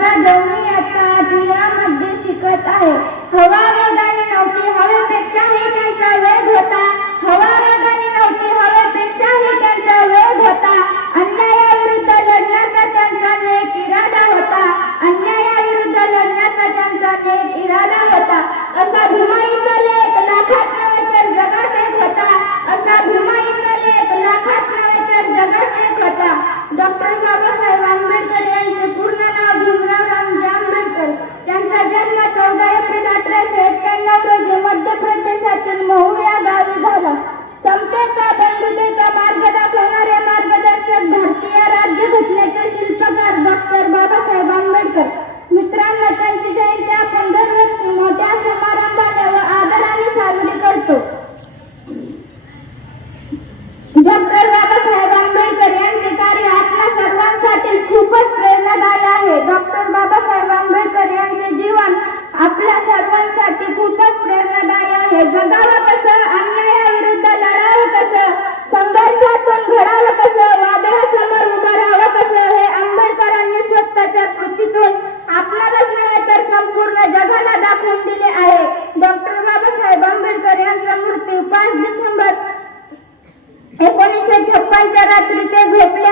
माझा दोन्ही आता आठवीमध्ये शिकत आहे. हवा वेगाने नव्हती, हवेपेक्षाही त्यांचा वेग होता. हवा वेगाने नव्हती, हवेपेक्षाही त्यांचा वेग होता. अन्यायाविरुद्ध लढण्याचा त्यांचा नेक इरादा होता. अन्यायाविरुद्ध लढण्याचा त्यांचा नेक इरादा होता. असा भीमाईचा लेख लाखात नव्हे तर जगात एक होता. असा भीमाईचा लेख लाखात नव्हे तर जगात एक होता. डॉक्टर बाबासाहेब आंबेडकर यांचे पूर्ण नाव भीमराव रामजी आंबेडकर. त्यांचा जन्म 14 एप्रिल 1891 रोजी मध्य प्रदेशातील महू या गावी झाला. समतेचा बंधुतेचा मार्ग दाखवणारे मार्गदर्शक, भारतीय राज्यघटनेचे शिल्पकार डॉक्टर बाबासाहेब आंबेडकर. मित्रांनो, त्यांची जयंती आपण दरवर्षी मोठ्या समारंभाने व आदराने साजरी करतो. डॉक्टर बाबासाहेब आंबेडकर यांचे कार्य आपल्या सर्वांसाठी खूपच प्रेरणादायी आहे. डॉक्टर बाबासाहेब आंबेडकर यांचे जीवन आपल्या सर्वांसाठी खूपच प्रेरणादायी आहे. जगावं कसं, अन्यायाविरुद्ध लढावं कसं, संघर्षातून घडावं कसं, वादळासमोर उभं राहावं कसं, हे आंबेडकरांनी स्वतःच्या कृतीतून आपल्यालाच नव्हे तर संपूर्ण जगाला दाखवून दिले आहे. डॉक्टर बाबासाहेब आंबेडकर यांचा मृत्यू 5 डिसेंबर 1956 रात्री ते झोपले